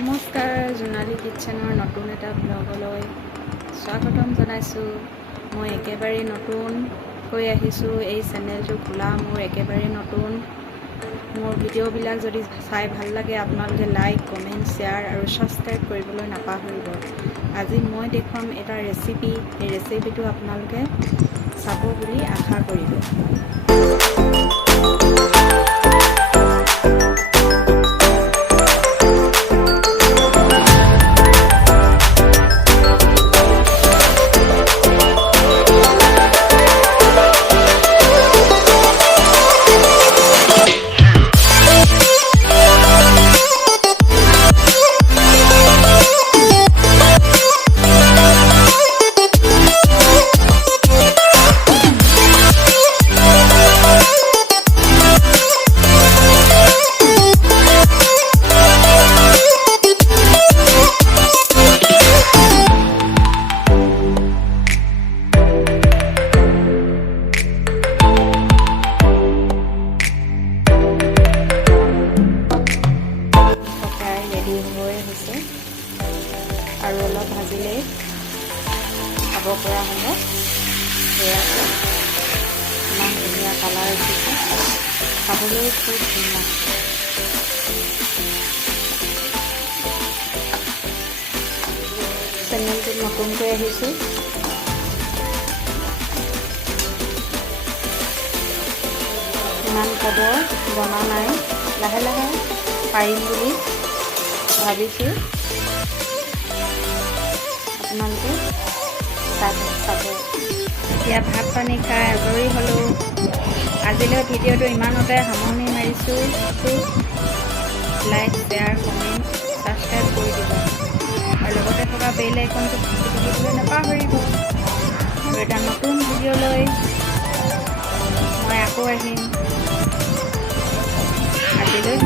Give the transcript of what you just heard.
নমস্কাৰ, জোনালী কিটচেনৰ নতুন এটা ব্লগলৈ স্বাগতম জনাইছোঁ। মই একেবাৰে নতুনকৈ আহিছোঁ। এই চেনেলটো খোলা মোৰ একেবাৰে নতুন। মোৰ ভিডিঅ'বিলাক যদি চাই ভাল লাগে আপোনালোকে লাইক, কমেণ্ট, শ্বেয়াৰ আৰু ছাবস্ক্ৰাইব কৰিবলৈ নাপাহৰিব। আজি মই দেখুৱাম এটা ৰেচিপি। এই ৰেচিপিটো আপোনালোকে চাব বুলি আশা কৰিব। আৰু অলপ ভাজিলেই খাব পৰা হ'ব। সেয়াকে ইমান ধুনীয়া কালাৰ উঠিছে, খাবলৈ খুব ধুনীয়া। চেনেলটোত নতুনকৈ আহিছোঁ। ইমান খবৰ জনা নাই, লাহে লাহে পাৰিম বুলি ভাবিছোঁ। আপোনালোকে চাব। এতিয়া ভাত পানী খাই আজৰি হ'লোঁ। আজিলৈ ভিডিঅ'টো ইমানতে সামৰণি মাৰিছোঁ। লাইক, শ্বেয়াৰ, কমেণ্ট, ছাবস্ক্ৰাইব কৰি দিব আৰু লগতে থকা বেল আইকনটো দিবলৈ নাপাহৰিব। আৰু এটা নতুন ভিডিঅ'লৈ মই আকৌ আহিম। আজিলৈ